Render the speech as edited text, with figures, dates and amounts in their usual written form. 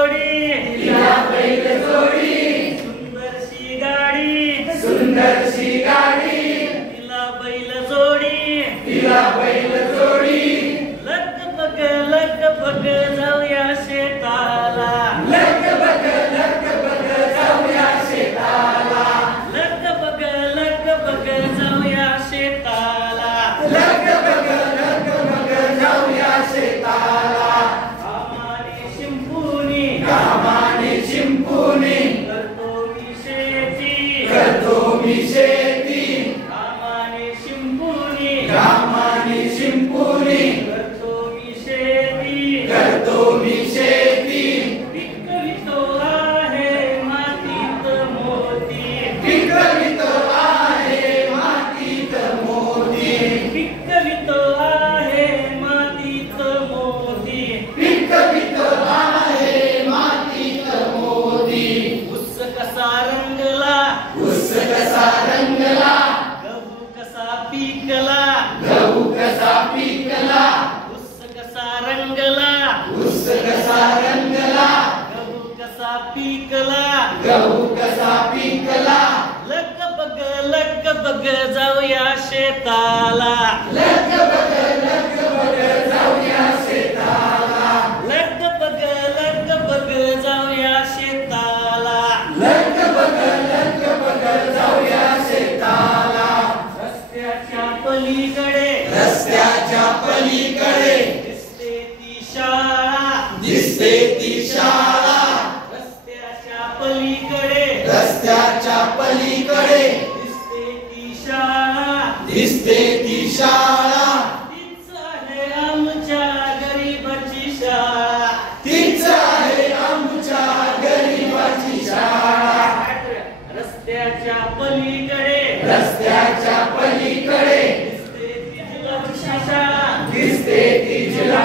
तिला बैल जोडी, सुंदरशी गाडी, तिला बैल जोडी, तिला बैल जोडी, लगबग जाऊया शेताला, लगबग जाऊया शेताला, लगबग जाऊया शेताला, लगबग जाऊया शेताला. कामाने शिंपुनी करतो मी शेती, कामाने शिंपुनी करतो मी शेती. पिकवितो आहे मातीत मोती, पिकवितो आहे मातीत मोती, पिकवितो आहे मातीत मोती, पिकवितो आहे मातीत मोती. ऊस कसा रंगला, ऊस कसा रंगला, गहू कसा पिकला, गहू कसा पिकला, ऊस कसा रंगला, ऊस कसा रंगला, गहू कसा पिकला, गहू कसा पिकला. लगबग जाऊया शेताला, लगबग जाऊया शेताला, लगबग जाऊया शेताला, लगबग जाऊया शेताला. रस्त्याच्या पलीकडे, रस्त्याच्या पलीकडे दिसते ती शाळा, दिसते ती शाळा, रस्त्याच्या पलीकडे, रस्त्याच्या पलीकडे दिसते ती शाळा, दिसते ती शाळा. तीच आहे आमच्या गरीबाची शाळा, तीच आहे आमच्या गरीबाची शाळा. रस्त्याच्या पलीकडे, रस्त्याच्या पलीकडे दिसते ती जिल्हाची शाळा, दिसते ती जिल्हा